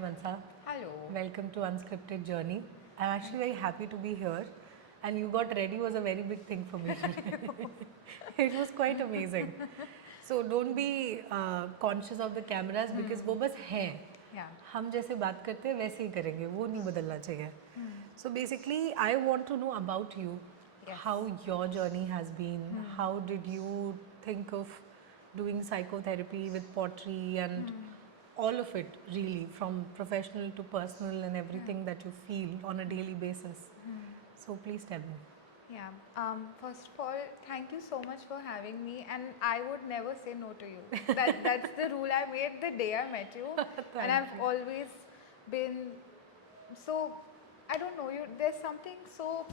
Mansa. Hello. Welcome to Unscripted Journey. I'm actually very happy to be here. And you got ready was a very big thing for me today. It was quite amazing. So don't be conscious of the cameras because वो बस है. Yeah. हम जैसे बात करते हैं वैसे ही करेंगे वो नहीं बदलना चाहिए. So basically I want to know about you. Yes. How your journey has been. How did you think of doing psychotherapy with pottery and all of it really from professional to personal and everything that you feel on a daily basis. So please tell me. Yeah. First of all, thank you so much for having me, and I would never say no to you. That's the rule I made the day I met you, and I've you. always been so. I don't know you. There's something so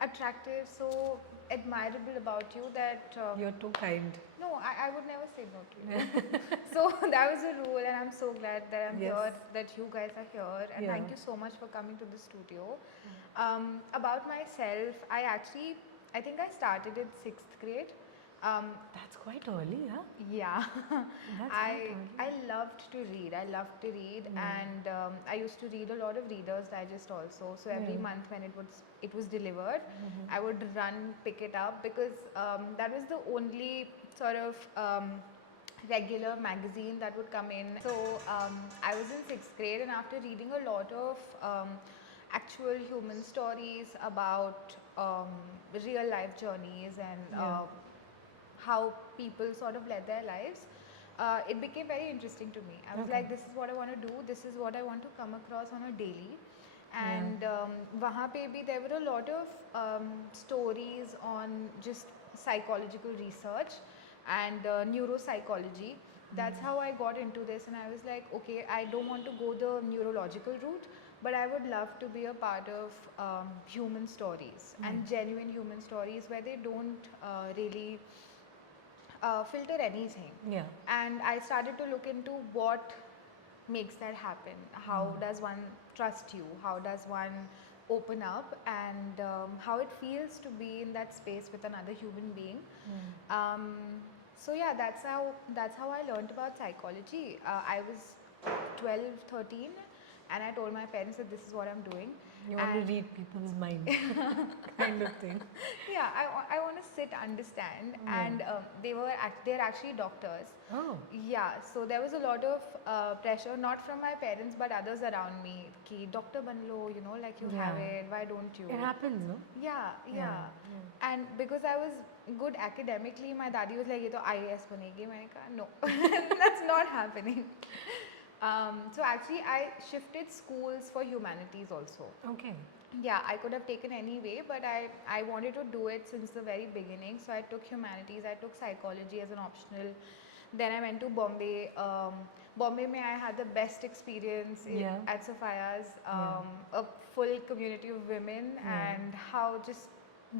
attractive, so admirable about you that. You're too kind. No, I would never say no to you. So that was a rule, and I'm so glad that I'm Yes. here, that you guys are here, and Yeah. thank you so much for coming to the studio. About myself, I think I started in 6th grade. That's quite early, huh? Yeah, That's I loved to read. I loved to read, and I used to read a lot of Reader's Digest also. So every month when it was delivered, I would run pick it up because that was the only sort of regular magazine that would come in. So I was in 6th grade, and after reading a lot of actual human stories about real life journeys and how people sort of led their lives, it became very interesting to me. I was like, this is what I want to do, this is what I want to come across on a daily. And wahan pe bhi there were a lot of stories on just psychological research and neuropsychology. That's how I got into this, and I was like, okay, I don't want to go the neurological route, but I would love to be a part of human stories and genuine human stories where they don't really filter anything. Yeah. And I started to look into what makes that happen. How does one trust you? How does one open up? And how it feels to be in that space with another human being. So yeah, that's how I learned about psychology. I was 12, 13, and I told my parents that this is what I'm doing. You want to read people's mind, kind of thing. Yeah, I want to sit, understand, and they're actually doctors. Oh. Yeah, so there was a lot of pressure, not from my parents but others around me. Ki doctor ban lo, like you have it. Why don't you? It happens, no? Yeah. And because I was good academically, my daddy was like, "ये तो IAS बनेगी." मैंने कहा, "No, that's not happening." So actually, I shifted schools for humanities also. Okay. Yeah, I could have taken any way, but I wanted to do it since the very beginning. So I took humanities, I took psychology as an optional. Then I went to Bombay. Bombay, I had the best experience at Sophia's. A full community of women and how just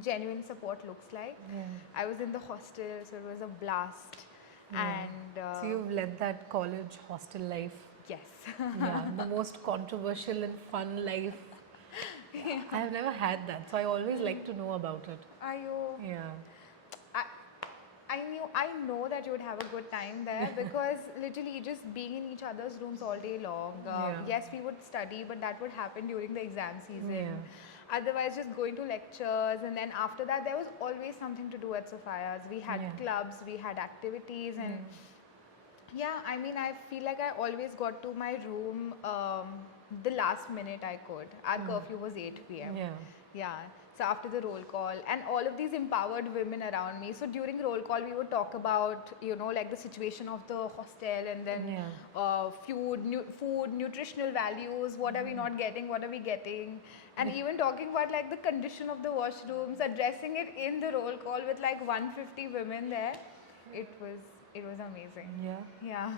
genuine support looks like. I was in the hostel, so it was a blast. And So you've led that college hostel life. yes. Yeah, the most controversial and fun life. I have never had that, so I always like to know about it. Are you? Yeah. I know that you would have a good time there because literally just being in each other's rooms all day long. Yes, we would study, but that would happen during the exam season. Otherwise, just going to lectures, and then after that, there was always something to do at Sophia's. We had clubs, we had activities, and I feel like I always got to my room the last minute I could. Our curfew was 8 p.m. Yeah. So after the roll call, and all of these empowered women around me. So during roll call, we would talk about, like the situation of the hostel, and then food, nutritional values. What are we not getting? What are we getting? And even talking about like the condition of the washrooms, addressing it in the roll call with like 150 women there. It was amazing. Yeah.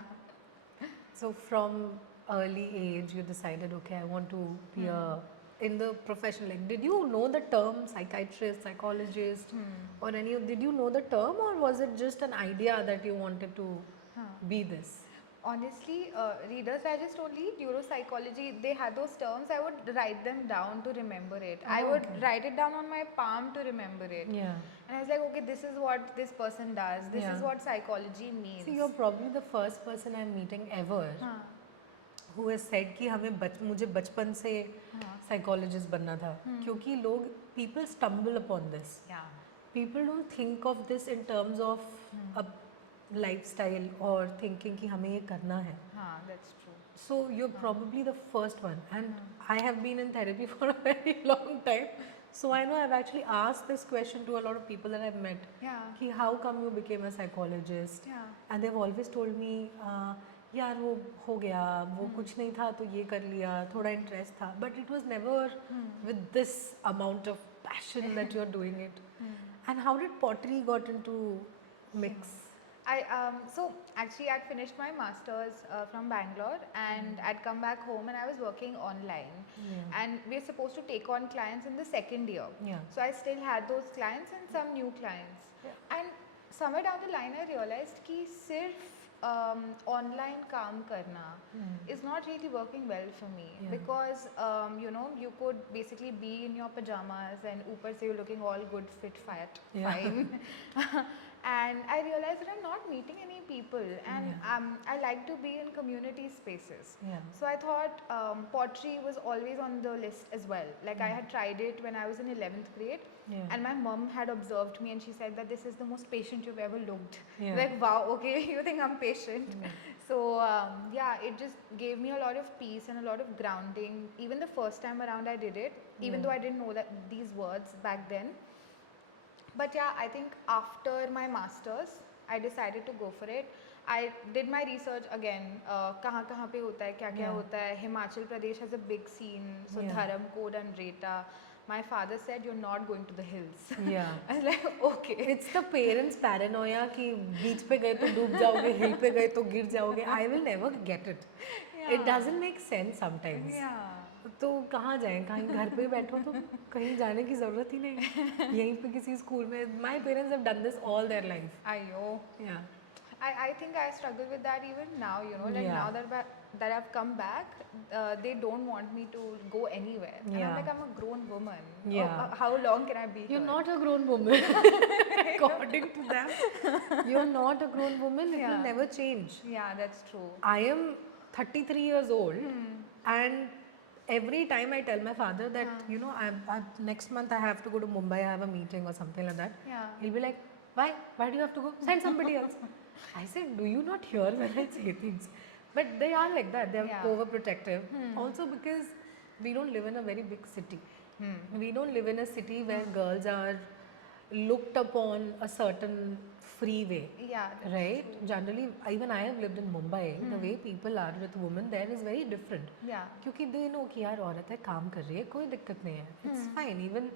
So from early age, you decided, okay, I want to be in the profession. Like, did you know the term psychiatrist, psychologist, or any? Did you know the term, or was it just an idea that you wanted to be this? Honestly, Reader's Digest only, neuropsychology, they had those terms. I would write them down to remember it. I would write it down on my palm to remember it. Yeah. And I was like, okay, this is what this person does. This is what psychology means. See, you're probably the first person I'm meeting ever who has said कि मुझे बचपन से psychologist बनना था क्योंकि लोग people stumble upon this. Yeah. People don't think of this in terms of a lifestyle or thinking कि हमें ये करना है. That's true. So you're probably the first one, and I have been in therapy for a very long time. So I know I've actually asked this question to a lot of people that I've met. Yeah. कि how come you became a psychologist? Yeah. And they've always told me, यार वो हो गया, वो कुछ नहीं था तो ये कर लिया, थोड़ा interest था. But it was never with this amount of passion that you're doing it. And how did pottery got into mix? So actually I'd finished my masters from Bangalore, and I'd come back home and I was working online. Yeah. And we're supposed to take on clients in the second year. Yeah. So I still had those clients and some new clients. Yeah. And somewhere down the line I realized कि सिर्फ online काम करना is not really working well for me. Yeah. Because you know, you could basically be in your pajamas and ऊपर से you're looking all good, fit, fat, Yeah. fine. And I realized that I'm not meeting any people, and I like to be in community spaces. Yeah. So I thought pottery was always on the list as well. Like I had tried it when I was in 11th grade, Yeah. and my mom had observed me and she said that this is the most patient you've ever looked. Yeah. Like, wow, okay, you think I'm patient. So yeah, it just gave me a lot of peace and a lot of grounding. Even the first time around I did it, even though I didn't know that these words back then. But yeah, I think after my masters, I decided to go for it. I did my research again. कहाँ पे होता है, क्या होता है. Himachal Pradesh has a big scene. So Dharamkot and Reta. My father said, "You're not going to the hills." Yeah. I was like, okay. It's the parents' paranoia कि बीच पे गए तो डूब जाओगे, हिल पे गए तो गिर जाओगे. I will never get it. It doesn't make sense sometimes. Yeah. तो कहाँ जाएं, कहीं घर पे बैठो तो कहीं जाने की ज़रूरत ही नहीं. यहीं पे किसी स्कूल में. My parents have done this all their life. Ayo. Yeah. I think I struggle with that even now, you know, like Yeah. now that I've come back, they don't want me to go anywhere. And I'm Yeah. like, I'm a grown woman. Yeah. How long can I be You're here? not a grown woman. According to them, you're not a grown woman. It will Yeah. never change. Yeah, that's true. I am 33 years old, and every time I tell my father that you know next month I have to go to Mumbai, I have a meeting or something like that. Yeah. He'll be like, why? Why do you have to go? Send somebody else. I said, do you not hear when I say things? But they are like that. They're Yeah. overprotective. Also because we don't live in a very big city. We don't live in a city where girls are looked upon a certain free way. Yeah. That's Right? true. Generally, even I have lived in Mumbai. The way people are with women there is very different. Yeah. क्योंकि they know कि यार औरत है काम कर रही है कोई दिक्कत नहीं है. It's fine. Even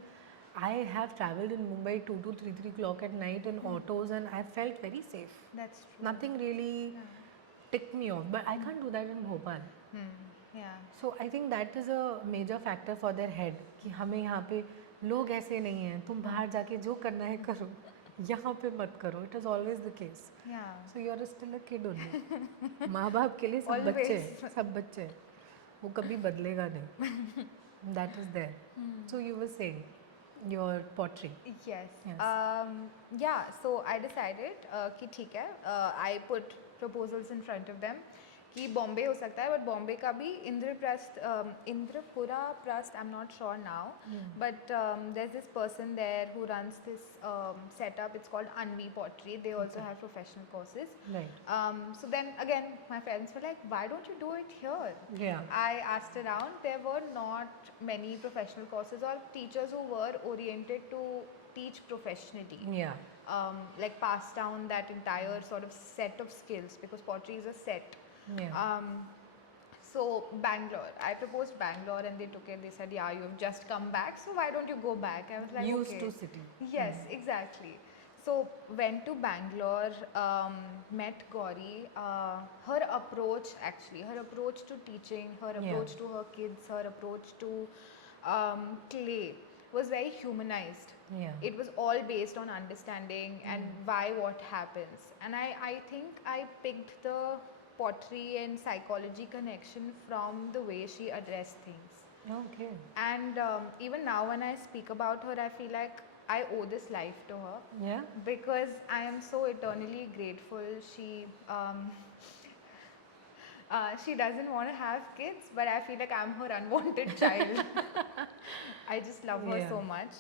I have traveled in Mumbai 2 to 3 o'clock at night in autos, and I felt very safe. That's true. Nothing really ticked me off. But I can't do that in Bhopal. Yeah. So I think that is a major factor for their head कि हमें यहाँ पे लोग ऐसे नहीं हैं. तुम बाहर जाके जो करना है करो. यहाँ पे मत करो. It is always the case. Yeah. So you are still a kid only. माँ बाप के लिए सब बच्चे हैं, सब बच्चे हैं. वो कभी बदलेगा नहीं. That is there. So you were saying your pottery. Yes. Yes. Yeah. So I decided कि ठीक है. I put proposals in front of them कि बॉम्बे हो सकता है, बट बॉम्बे का भी Indrapura Prastha, I am not sure now, but there is this person there who runs this setup. It's called Anvi Pottery. They also have professional courses. Right. So then again, my friends were like, why don't you do it here? Yeah. I asked around. There were not many professional courses or teachers who were oriented to teach professionally. Yeah. Like pass down that entire sort of set of skills, because pottery is a set. Yeah. So Bangalore, I proposed Bangalore and they took it. They said, yeah, you have just come back, so why don't you go back? I was like, Used okay. to city. Yes, exactly. So went to Bangalore, met Gauri. Her approach to teaching, her approach to her kids, her approach to clay was very humanized. Yeah. It was all based on understanding and why what happens. And I think I picked the pottery and psychology connection from the way she addressed things. Okay. And even now when I speak about her, I feel like I owe this life to her, Yeah. because I am so eternally grateful. She She doesn't want to have kids, but I feel like I'm her unwanted child. I just love her Yeah. so much.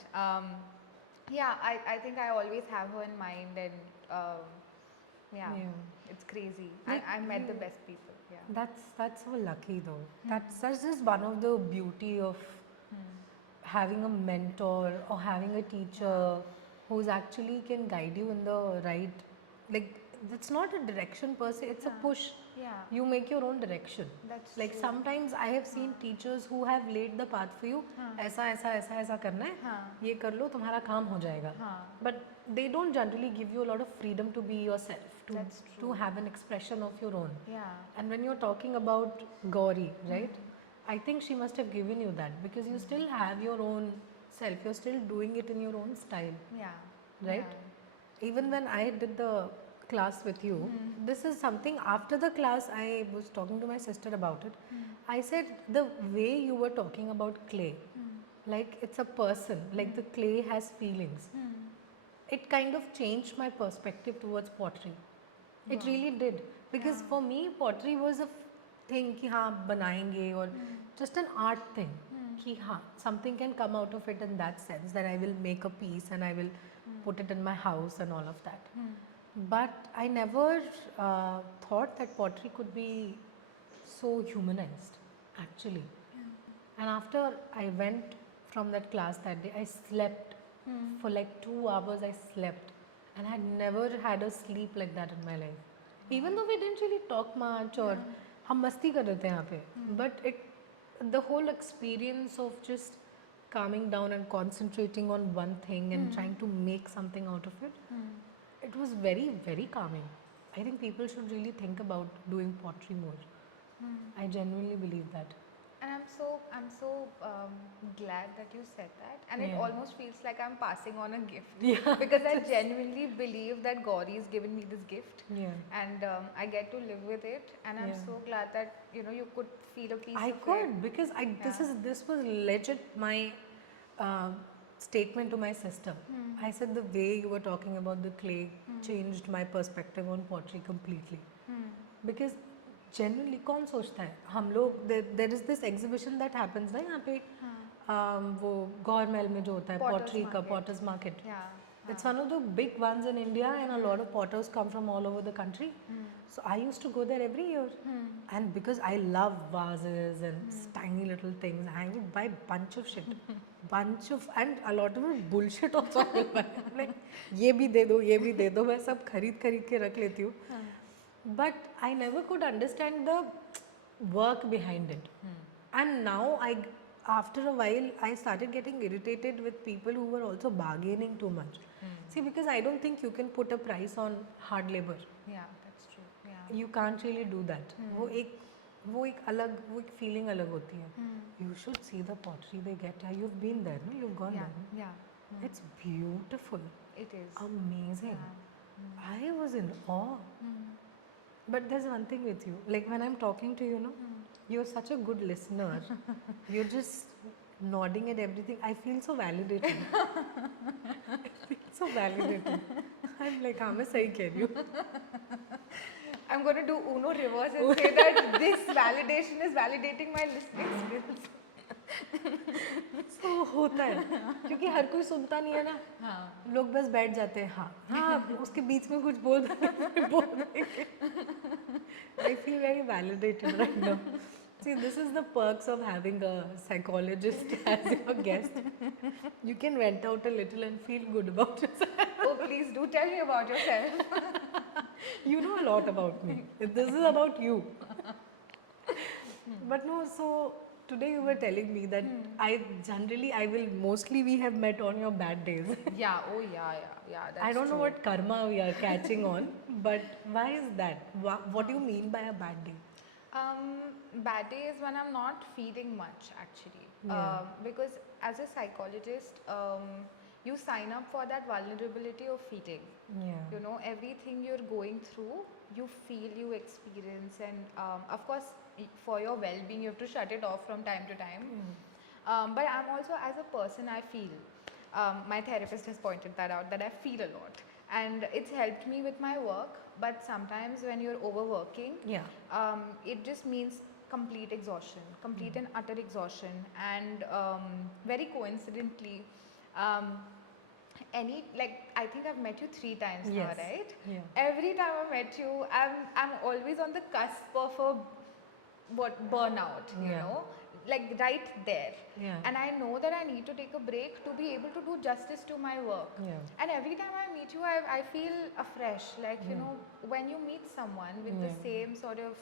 Yeah, I think I always have her in mind, and yeah, Yeah. it's crazy. Like I met the you, best people. Yeah. that's so lucky though. That's just one of the beauty of having a mentor or having a teacher who's actually can guide you in the right, like it's not a direction per se, it's a Yeah. push. Yeah. You make your own direction. That's Like true. sometimes I have seen teachers who have laid the path for you. ऐसा ऐसा ऐसा ऐसा करना है, हाँ. ये कर लो तुम्हारा काम हो जाएगा. हाँ. But they don't generally give you a lot of freedom to be yourself, That's to true. have an expression of your own. Yeah. And when you're talking about Gauri, right? I think she must have given you that because you still have your own self. You're still doing it in your own style, Yeah. right? Even when I did the class with you, this is something after the class I was talking to my sister about it. I said the way you were talking about clay, like it's a person, like the clay has feelings. It kind of changed my perspective towards pottery. It really did because for me pottery was a thing कि हाँ बनाएंगे और just an art thing कि हाँ something can come out of it in that sense that I will make a piece and I will put it in my house and all of that. But I never thought that pottery could be so humanized actually. And after I went from that class that day, I slept for like 2 hours. I slept, and I had never had a sleep like that in my life. Even though we didn't really talk much, or हम मस्ती कर रहे थे यहाँ पे, but the whole experience of just calming down and concentrating on one thing and trying to make something out of it, it was very very calming. I think people should really think about doing pottery more. I genuinely believe that. And I'm so glad that you said that, and it Yeah. almost feels like I'm passing on a gift Yeah. because I genuinely believe that Gauri has given me this gift, Yeah. and I get to live with it, and I'm Yeah. so glad that you could feel a piece I of could it. because Yeah. this was legit my uh, statement to my sister. I said the way you were talking about the clay changed my perspective on pottery completely. Because generally कौन सोचता है हम लोग there is this exhibition that happens ना यहाँ पे वो गौर महल में जो होता है Potter's pottery का Market. Potter's Market. Yeah. It's one of the big ones in India, and a lot of potters come from all over the country. So I used to go there every year, and because I love vases and tiny little things, I would buy bunch of shit, and a lot of it bullshit also. I will buy. Like ये भी दे दो, ये भी दे दो, मैं सब खरीद के रख लेती हूँ. But I never could understand the work behind it. And now after a while, I started getting irritated with people who were also bargaining too much. See, because I don't think you can put a price on hard labor. Yeah, that's true. Yeah. You can't really do that. वो एक feeling अलग होती है. You should see the pottery they get. You've been there, no? You've gone Yeah. there. Yeah. It's beautiful, It is. amazing. I was in awe. But there's one thing with you. Like when I'm talking to you, you're such a good listener. You're just nodding at everything. I feel so validated. I feel so validated. I'm like, हाँ मैं सही कह रही हूँ. I'm going to do Uno reverse and say that this validation is validating my listening skills. So होता है क्योंकि हर कोई सुनता नहीं है ना. हाँ. लोग बस बैठ जाते हैं. हाँ उसके बीच में कुछ बोल देंगे. I feel very validated right now. See, this is the perks of having a psychologist as your guest. You can vent out a little and feel good about yourself. Oh, please do tell me about yourself. You know a lot about me. This is about you. But no, so today you were telling me that we have met on your bad days. Yeah, oh yeah. That's I don't know true. what karma we are catching on, but why is that? What do you mean by a bad day? Bad day is when I'm not feeling much actually. Yeah. Because as a psychologist, you sign up for that vulnerability of feeling. Yeah. Everything you're going through, you feel, you experience, and of course, for your well-being, you have to shut it off from time to time. But I'm also, as a person, I feel. My therapist has pointed that out, that I feel a lot, and it's helped me with my work. but sometimes when you're overworking, Yeah. it just means complete exhaustion, complete and utter exhaustion. And very coincidentally, um, I think I've met you 3 times now, Yes. right? Yeah. Every time I met you, I'm always on the cusp of a burnout, you Yeah. know, like right there. Yeah. And I know that I need to take a break to be able to do justice to my work. Yeah. And every time I meet you, I feel afresh. Like, you know, when you meet someone with the same sort of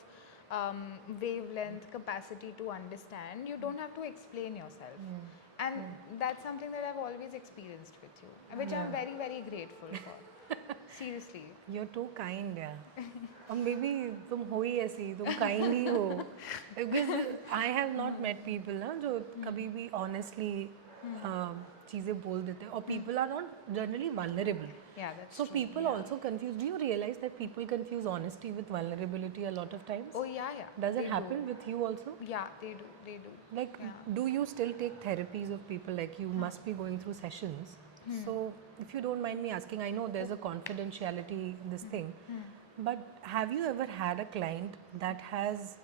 wavelength, capacity to understand, you don't have to explain yourself. And that's something that I've always experienced with you, which I'm Yeah. very, very grateful for. Seriously. You're too kind, yeah. और may be तुम हो ही ऐसी, तुम kind ही हो. Because I have not met people ना जो कभी भी honestly चीज़ें बोल देते हैं, और people are not generally vulnerable. Yeah, that's So true. people also confuse. Do you realize that people confuse honesty with vulnerability a lot of times? Oh, yeah, yeah. Does it they happen do. with you also? Yeah, they do. They do. Like, Yeah. do you still take therapies of people? Like, you must be going through sessions. So, if you don't mind me asking, I know there's a confidentiality in this thing, but have you ever had a client that has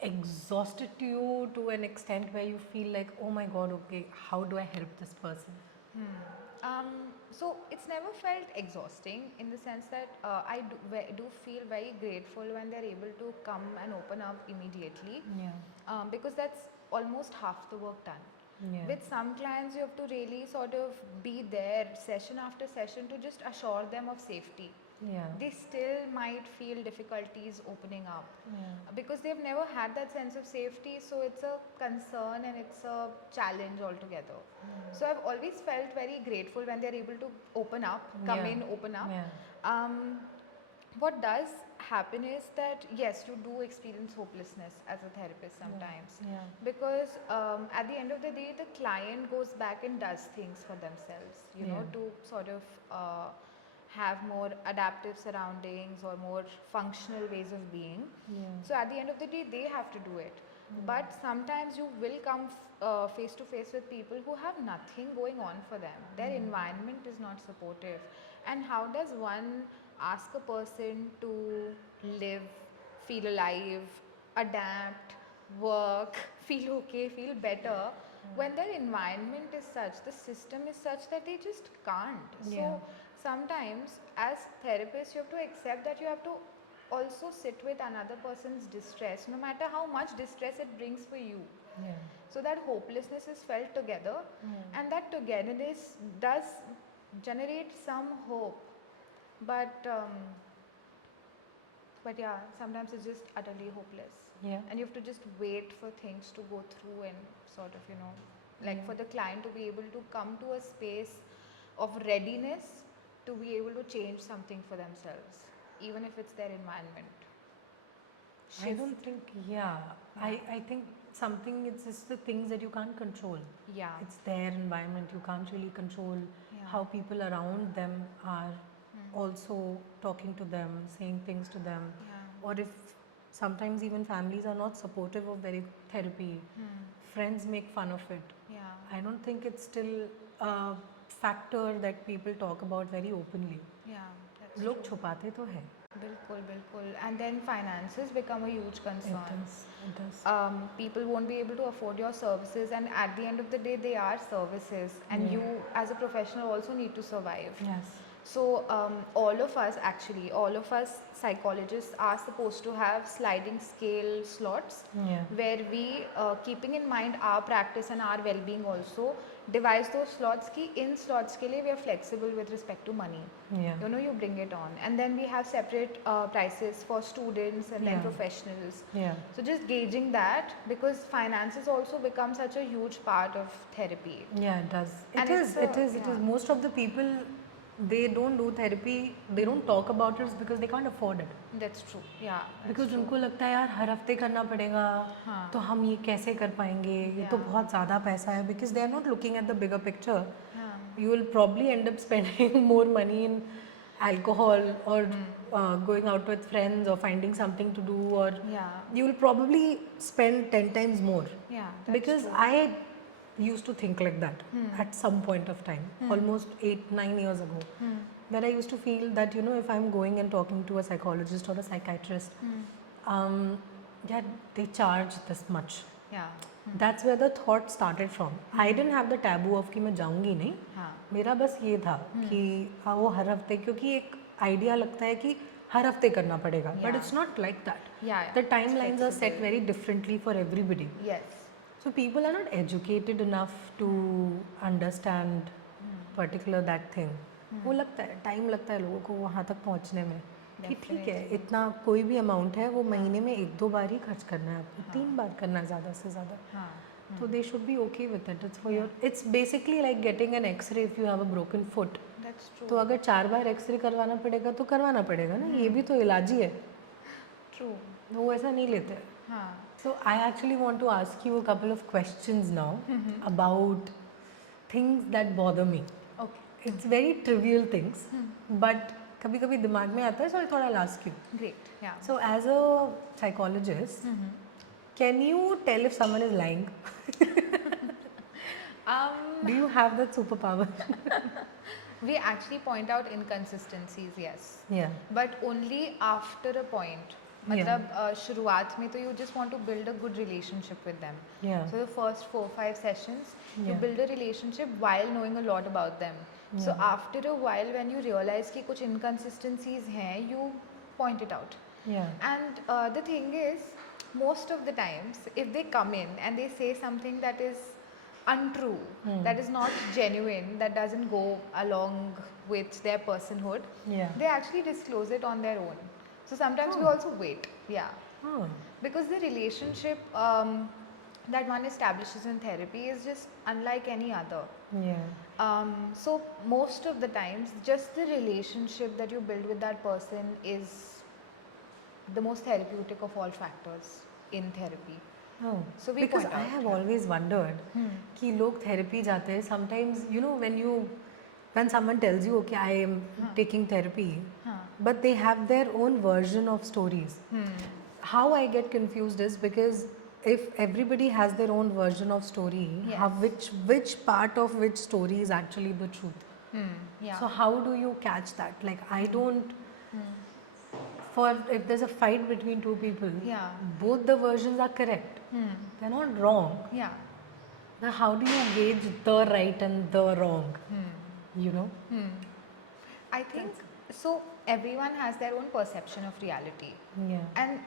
exhausted you to an extent where you feel like, oh my god, okay, how do I help this person? So it's never felt exhausting in the sense that I do feel very grateful when they're able to come and open up immediately, Yeah. because that's almost half the work done. Yeah. With some clients, you have to really sort of be there session after session to just assure them of safety. Yeah. They still might feel difficulties opening up Yeah. because they've never had that sense of safety, so it's a concern and it's a challenge altogether. So I've always felt very grateful when they're able to open up, come Yeah. in, open up. Yeah. What does happen is that yes, you do experience hopelessness as a therapist sometimes, Yeah. because at the end of the day, the client goes back and does things for themselves, you know, Yeah. to sort of have more adaptive surroundings or more functional ways of being. Yeah. So at the end of the day, they have to do it. But sometimes you will come face to face with people who have nothing going on for them. Their environment is not supportive. And how does one ask a person to live, feel alive, adapt, work, feel okay, feel better, when their environment is such, the system is such that they just can't. Yeah. So sometimes as therapists, you have to accept that you have to also sit with another person's distress, no matter how much distress it brings for you. Yeah. So that hopelessness is felt together, and that togetherness does generate some hope. But yeah, sometimes it's just utterly hopeless. Yeah. And you have to just wait for things to go through and sort of, you know, like for the client to be able to come to a space of readiness to be able to change something for themselves, even if it's their environment. I don't think, yeah. I think something, it's just the things that you can't control. Yeah. It's their environment. You can't really control Yeah. how people around them are also talking to them, saying things to them. Yeah. Or if sometimes even families are not supportive of very therapy, friends make fun of it. Yeah. I don't think it's still a factor that people talk about very openly. Yeah. That's लोग true. छुपाते तो है. Bilkul, bilkul. And then finances become a huge concern. It does. People won't be able to afford your services, and at the end of the day, they are services, and you as a professional also need to survive. Yes. So all of us psychologists are supposed to have sliding scale slots Yeah. where we, keeping in mind our practice and our well-being also, devise those slots ki in slots ke liye we are flexible with respect to money. Yeah. You know, you bring it on, and then we have separate prices for students and then Yeah. professionals. Yeah. So just gauging that, because finances also become such a huge part of therapy. Yeah, it does. And It is. it's a- It is. It is. yeah. Most of the people, they don't do therapy. They don't talk about it because they can't afford it. That's true. Yeah. that's Because true. उनको लगता है यार हर हफ्ते करना पड़ेगा, हाँ. तो हम ये कैसे कर पाएंगे, ये तो Yeah. बहुत ज़्यादा पैसा है. Because they are not looking at the bigger picture. Yeah. You will probably end up spending more money in alcohol or going out with friends or finding something to do, or Yeah. you will probably spend 10 times more. Yeah. That's Because true. I used to think like that at some point of time, almost 8-9 years ago. where I used to feel that, you know, if I'm going and talking to a psychologist or a psychiatrist, yeah, they charge this much. Yeah. That's where the thought started from. I didn't have the taboo of कि मैं जाऊंगी नहीं. हाँ. मेरा बस ये था कि वो हर हफ्ते, क्योंकि एक आइडिया लगता है कि हर हफ्ते करना पड़ेगा, but Yeah. It's not like that. Yeah. The timelines are set very differently for everybody. Yes. So people are not educated enough to understand particular that thing. वो लगता है, टाइम लगता है लोगों को वहाँ तक पहुँचने में कि ठीक है, इतना कोई भी अमाउंट है वो महीने में 1-2 बार ही खर्च करना है आपको, 3 बार करना है ज़्यादा से ज़्यादा. हाँ. So they should be okay with it. It's for your. It's basically like getting an X-ray if you have a broken foot. That's true. तो अगर 4 बार एक्सरे करवाना पड़ेगा तो करवाना पड़ेगा ना, ये भी तो इलाज ही है. True. वो ऐसा नहीं लेते. हाँ. So I actually want to ask you a couple of questions now about things that bother me. Okay. It's very trivial things, but कभी कभी दिमाग में आता है, so I thought I'll ask you. Great. Yeah. So as a psychologist, can you tell if someone is lying? Do you have that superpower? We actually point out inconsistencies, yes. Yeah. But only after a point. Yeah. मतलब शुरुआत में तो you just want to build a good relationship with them. Yeah. So the first 4-5 sessions, you Yeah. build a relationship while knowing a lot about them. So Yeah. after a while, when you realize कि कुछ inconsistencies हैं, you point it out. Yeah. And the thing is, most of the times, if they come in and they say something that is untrue, that is not genuine, that doesn't go along with their personhood, Yeah. they actually disclose it on their own. So sometimes we Oh. also wait, yeah, Oh. because the relationship that one establishes in therapy is just unlike any other. Yeah. So most of the times, just the relationship that you build with that person is the most therapeutic of all factors in therapy. Oh. So we Because point I out, have yeah. always wondered कि लोग therapy जाते हैं. Sometimes, you know, when someone tells you, okay, I am taking therapy, but they have their own version of stories. How I get confused is because if everybody has their own version of story, Yes. how, which part of which story is actually the truth? Yeah. So how do you catch that? Like I don't. For if there's a fight between two people, Yeah. both the versions are correct. They're not wrong. Yeah. Now how do you gauge the right and the wrong? You know? I think so. Everyone has their own perception of reality, Yeah. and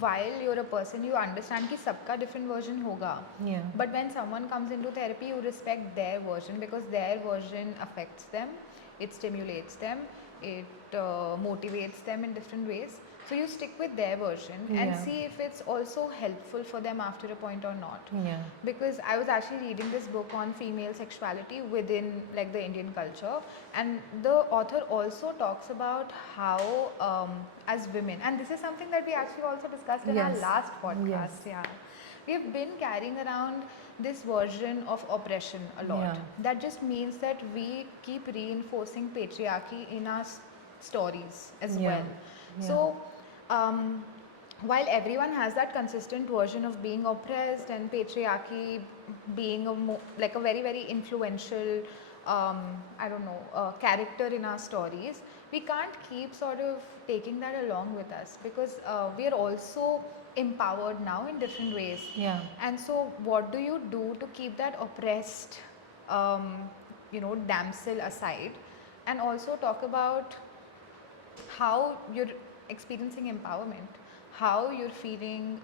while you're a person, you understand कि सबका different version होगा. Yeah. But when someone comes into therapy, you respect their version because their version affects them, it stimulates them, it motivates them in different ways. So you stick with their version and Yeah. see if it's also helpful for them after a point or not. Yeah. Because I was actually reading this book on female sexuality within like the Indian culture, and the author also talks about how as women, and this is something that we actually also discussed in our Yes. last podcast. Yes. Yeah, we've been carrying around this version of oppression a lot. Yeah. That just means that we keep reinforcing patriarchy in our stories as Yeah. well. Yeah. So while everyone has that consistent version of being oppressed and patriarchy being like a very very influential I don't know character in our stories, we can't keep sort of taking that along with us because we are also empowered now in different ways. Yeah. And so what do you do to keep that oppressed damsel aside and also talk about how you're experiencing empowerment, how you're feeling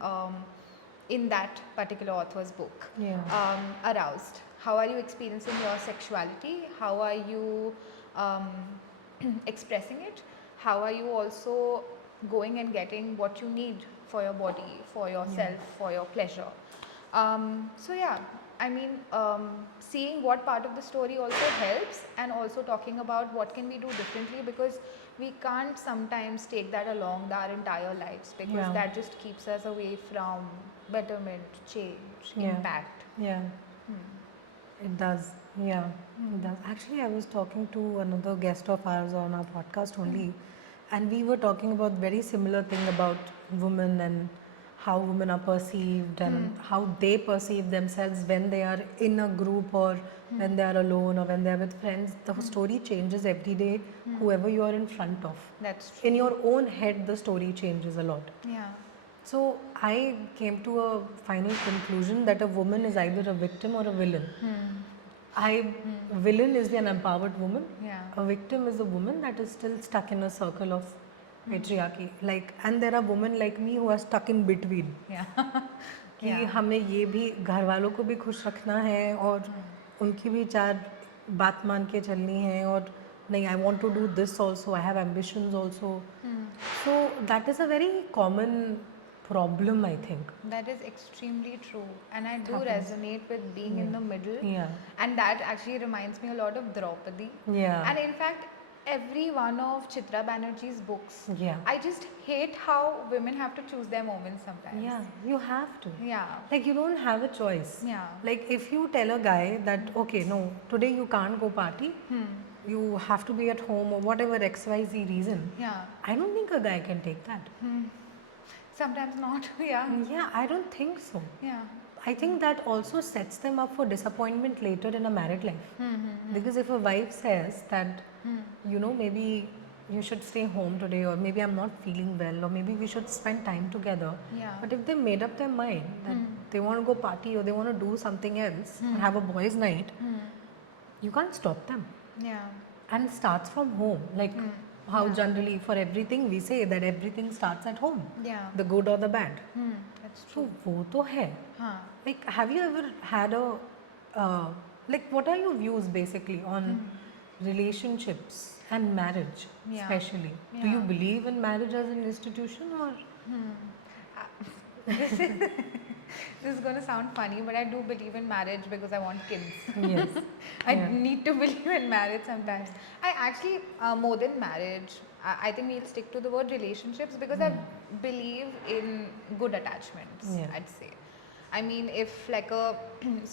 in that particular author's book, Yeah. aroused. How are you experiencing your sexuality? How are you expressing it? How are you also going and getting what you need for your body, for yourself, for your pleasure? So yeah, I mean, seeing what part of the story also helps and also talking about what can we do differently because we can't sometimes take that along our entire lives because Yeah. that just keeps us away from betterment, change, Yeah. impact. Yeah. It does. Yeah. It does. Actually, I was talking to another guest of ours on our podcast only, and we were talking about very similar thing about women and how women are perceived and how they perceive themselves when they are in a group or when they are alone or when they are with friends. The story changes every day, whoever you are in front of. That's true. In your own head, the story changes a lot. Yeah. So I came to a final conclusion that a woman is either a victim or a villain. Villain is an empowered woman. Yeah. A victim is a woman that is still stuck in a circle of patriarchy. Like, and there are women like me who are stuck in between. Yeah. कि हमें ये भी घर वालों को भी खुश रखना है और उनकी भी चार बात मान के चलनी है और नहीं I want to do this also I have ambitions also so that is a very common problem, I think. That is extremely true, and I do Happens. resonate with being in the middle. Yeah. And that actually reminds me a lot of Draupadi. Yeah. And in fact, every one of Chitra Banerjee's books, Yeah. I just hate how women have to choose their moments sometimes. Yeah, you have to. Yeah. Like, you don't have a choice. Yeah. Like, if you tell a guy that, okay, no, today you can't go party, you have to be at home or whatever XYZ reason, Yeah. I don't think a guy can take that. Sometimes not. Yeah. Yeah, I don't think so. Yeah. I think that also sets them up for disappointment later in a married life. Because if a wife says that, you know, maybe you should stay home today, or maybe I'm not feeling well, or maybe we should spend time together. Yeah. But if they made up their mind that they want to go party or they want to do something else, or have a boys' night, you can't stop them. Yeah. And it starts from home. Like how generally for everything we say that everything starts at home. Yeah. The good or the bad. That's So वो तो है. Huh. Like, have you ever had a like, what are your views basically on relationships and marriage, Yeah. especially? Do you Yeah. believe in marriage as an institution or? This is going to sound funny, but I do believe in marriage because I want kids. Yes. I Yeah. need to believe in marriage sometimes. I actually, more than marriage, I think we'll stick to the word relationships because I believe in good attachments, Yeah. I'd say. I mean, if like a,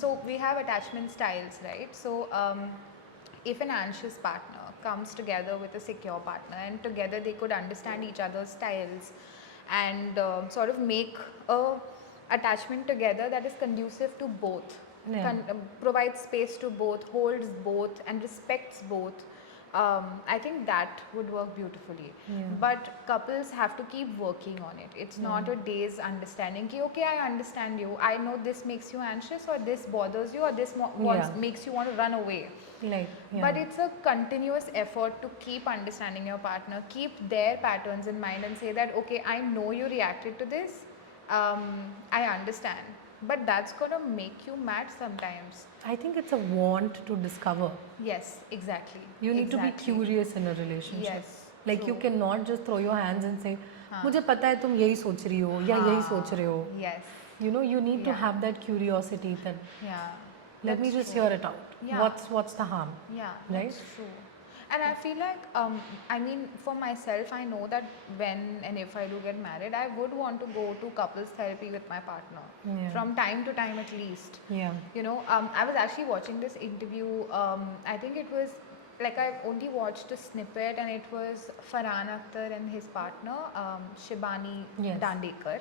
so we have attachment styles, right? So, if an anxious partner comes together with a secure partner and together they could understand each other's styles and sort of make a attachment together that is conducive to both, Yeah. provides space to both, holds both and respects both, I think that would work beautifully. Yeah. But couples have to keep working on it. It's not a day's understanding ki, okay, I understand you, I know this makes you anxious or this bothers you or this makes you want to run away. Like, yeah. But it's a continuous effort to keep understanding your partner, keep their patterns in mind and say that, okay, I know you reacted to this, I understand. But that's gonna make you mad sometimes. I think it's a want to discover. Yes, exactly. You need to be Exactly. curious in a relationship. Yes, Like, you true. cannot just throw your hands and say, हाँ. मुझे पता है तुम यही सोच रही हो या यही सोच रहे हो. Yes. You know, you need to Yeah. have that curiosity that Yeah. let me That's just true. hear it out. Yeah. What's the harm? Yeah, Right? that's true. And I feel like, I mean, for myself, I know that when and if I do get married, I would want to go to couples therapy with my partner Yeah. from time to time at least. Yeah. You know, I was actually watching this interview. I think it was like I only watched a snippet, and it was Farhan Akhtar and his partner Shibani Yes. Dandekar,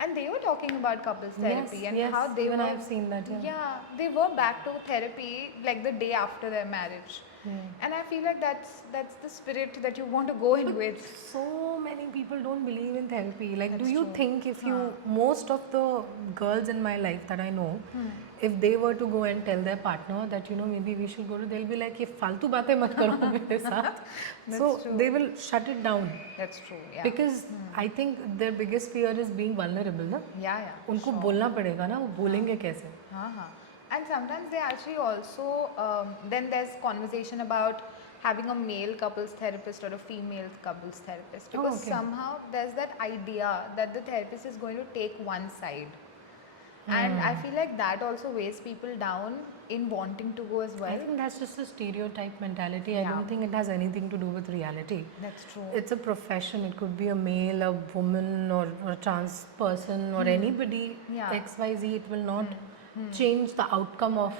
and they were talking about couples therapy and yes, how they even were. I've seen that. Yeah. Yeah, they were back to therapy like the day after their marriage. And I feel like that's the spirit that you want to go in with. So many people don't believe in therapy. Like, do That's you true. think if you, most of the girls in my life that I know, if they were to go and tell their partner that, you know, maybe we should go to, they'll be like, ये फालतू बातें मत करो मेरे साथ. So true. they will shut it down That's true. Yeah. because I think their biggest fear is being vulnerable. ना Yeah. उनको बोलना पड़ेगा ना, वो बोलेंगे कैसे? Uh-huh. And sometimes they actually also, then there's conversation about having a male couples therapist or a female couples therapist, because okay. somehow there's that idea that the therapist is going to take one side. And I feel like that also weighs people down in wanting to go as I well. think that's just a stereotype mentality. I Yeah. don't think it has anything to do with reality. That's true. It's a profession. It could be a male, a woman, or a trans person, or anybody. Yeah. XYZ. It will not change the outcome of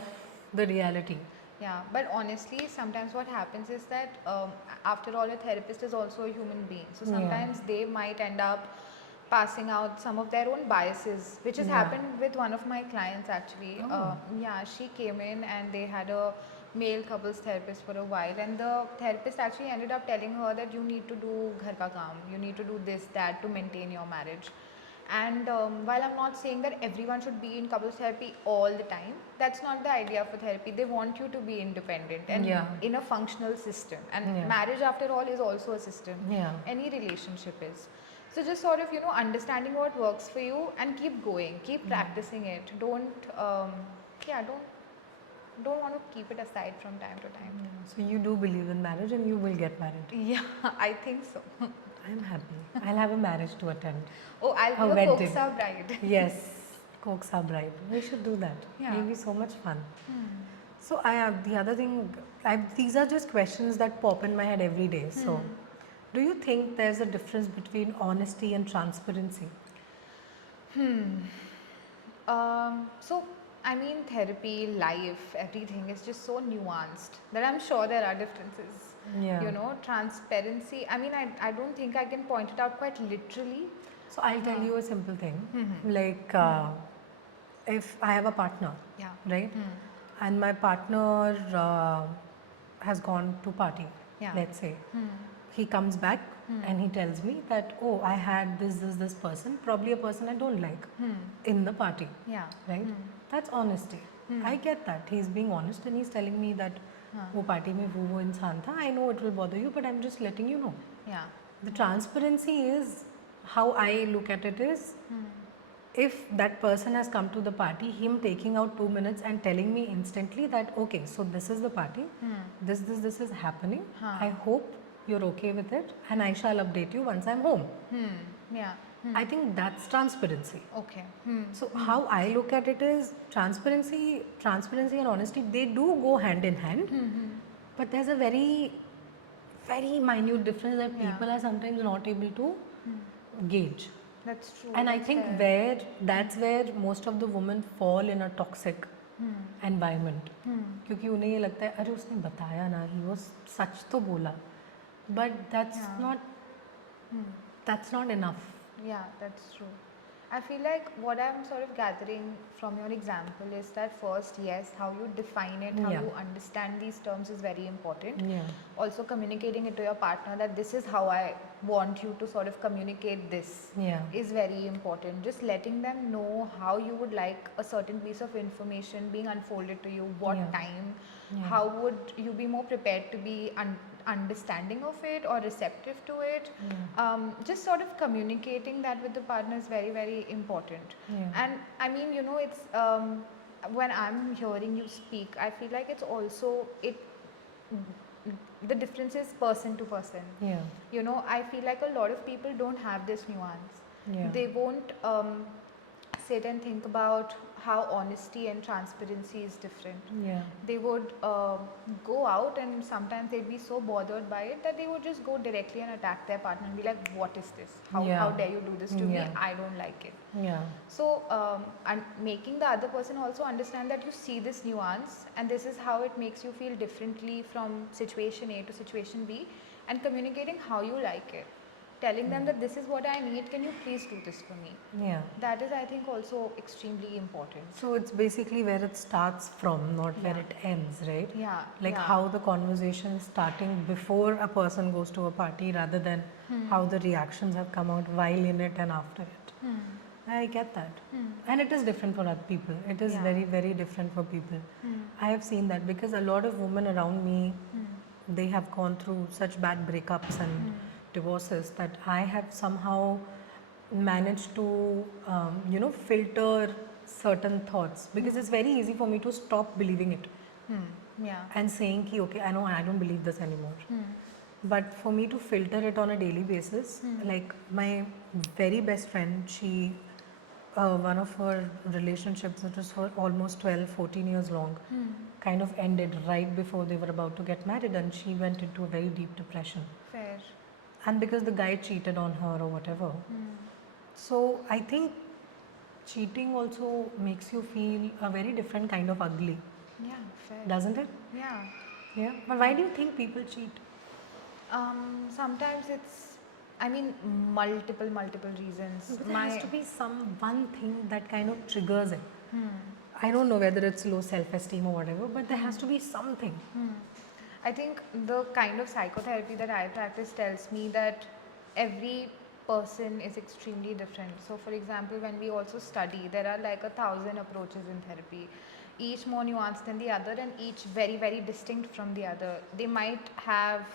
the reality. Yeah, but honestly, sometimes what happens is that after all, a therapist is also a human being. So Yeah. sometimes they might end up passing out some of their own biases, which has Yeah. happened with one of my clients actually. Oh. Yeah, she came in and they had a male couples therapist for a while, and the therapist actually ended up telling her that you need to do ghar ka kaam, you need to do this, that to maintain your marriage. And while I'm not saying that everyone should be in couples therapy all the time, that's not the idea for therapy. They want you to be independent and Yeah. in a functional system. And Yeah. marriage, after all, is also a system. Yeah. Any relationship is. So just sort of, understanding what works for you and keep going, keep practicing it. Don't want to keep it aside from time to time. So you do believe in marriage and you will get married. Yeah, I think so. I'm happy. I'll have a marriage to attend. Oh, I'll A be a wedding. Koksa bride. Yes, Koksa bride. We should do that. Yeah. It'll be so much fun. So I have the other thing. These are just questions that pop in my head every day. So, do you think there's a difference between honesty and transparency? So, I mean, therapy, life, everything is just so nuanced that I'm sure there are differences. Yeah. Transparency. I mean, I don't think I can point it out quite literally. So I'll tell you a simple thing. Mhm. Like, if I have a partner, Yeah. right, and my partner has gone to party, Yeah. let's say, he comes back and he tells me that, oh, I had this person, probably a person I don't like, in the party, Yeah. right? That's honesty. I get that. He's being honest and he's telling me that, वो party में वो इंसान था. I know it will bother you, but I'm just letting you know. Yeah. The transparency is how I look at it is if that person has come to the party, him taking out 2 minutes and telling me instantly that okay, so this is the party, this is happening. I hope you're okay with it, and I shall update you once I'm home. Yeah. I think that's transparency. Okay. So how I look at it is transparency and honesty, they do go hand in hand, but there's a very minute difference that Yeah. people are sometimes not able to gauge. That's true. And I that's think fair. that's where most of the women fall in a toxic environment. क्योंकि उन्हें ये लगता है अरे उसने बताया ना, ही वो सच तो बोला, but Yeah. that's not enough. Yeah, that's true. I feel like what I'm sort of gathering from your example is that first, yes, how you define it, how Yeah. you understand these terms is very important. Yeah. Also, communicating it to your partner that this is how I want you to sort of communicate this Yeah. is very important. Just letting them know how you would like a certain piece of information being unfolded to you, what Yeah. time, Yeah. how would you be more prepared to be understanding of it or receptive to it. Just sort of communicating that with the partner is very, very important. Yeah. And I mean, it's when I'm hearing you speak, I feel like it's also the difference is person to person. Yeah. I feel like a lot of people don't have this nuance. Yeah. They won't sit and think about how honesty and transparency is different. Yeah. They would go out and sometimes they'd be so bothered by it that they would just go directly and attack their partner and be like, what is this? How Yeah. dare you do this to Yeah. me? I don't like it. Yeah. So, and making the other person also understand that you see this nuance and this is how it makes you feel differently from situation A to situation B, and communicating how you like it. Telling them that this is what I need, can you please do this for me? Yeah. That is, I think, also extremely important. So it's basically where it starts from, not where Yeah. it ends, right? Yeah. Like yeah. how the conversation is starting before a person goes to a party rather than how the reactions have come out while in it and after it. I get that. And it is different for other people. It is Yeah. very, very different for people. I have seen that because a lot of women around me, they have gone through such bad breakups and divorces that I have somehow managed to, filter certain thoughts because it's very easy for me to stop believing it Yeah. and saying ki, okay, I know I don't believe this anymore. But for me to filter it on a daily basis, like my very best friend, she, one of her relationships, it was for almost 12, 14 years long, kind of ended right before they were about to get married, and she went into a very deep depression. Fair. And because the guy cheated on her or whatever. So I think cheating also makes you feel a very different kind of ugly, Yeah, fair. doesn't it? Yeah. Yeah. But why do you think people cheat? Sometimes it's I mean, multiple reasons. But there has to be some one thing that kind of triggers it. I don't know whether it's low self-esteem or whatever, but there has to be something. I think the kind of psychotherapy that I practice tells me that every person is extremely different. So, for example, when we also study, there are like 1,000 approaches in therapy, each more nuanced than the other, and each very distinct from the other. They might have,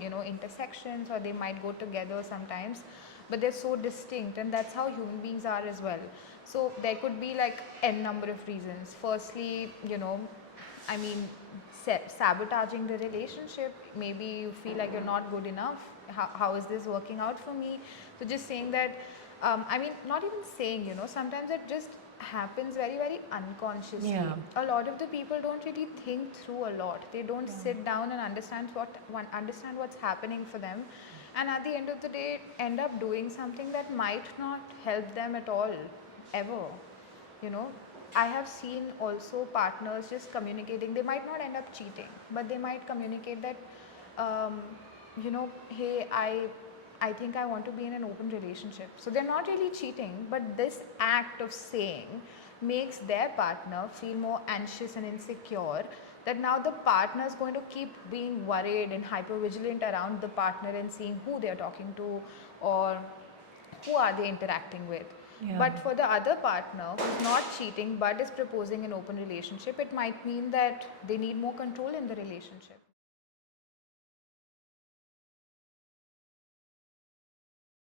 intersections, or they might go together sometimes, but they're so distinct, and that's how human beings are as well. So, there could be like n number of reasons. Firstly, I mean, sabotaging the relationship. Maybe you feel like you're not good enough. How is this working out for me? So just saying that, not even saying, sometimes it just happens very unconsciously. Yeah. A lot of the people don't really think through a lot. They don't sit down and understand what's happening for them, and at the end of the day end up doing something that might not help them at all, ever. you know I have seen also partners just communicating. They might not end up cheating, but they might communicate that, hey, I think I want to be in an open relationship. So they're not really cheating, but this act of saying makes their partner feel more anxious and insecure, that now the partner is going to keep being worried and hyper vigilant around the partner and seeing who they're talking to, or who are they interacting with. Yeah. But for the other partner who's not cheating but is proposing an open relationship, it might mean that they need more control in the relationship.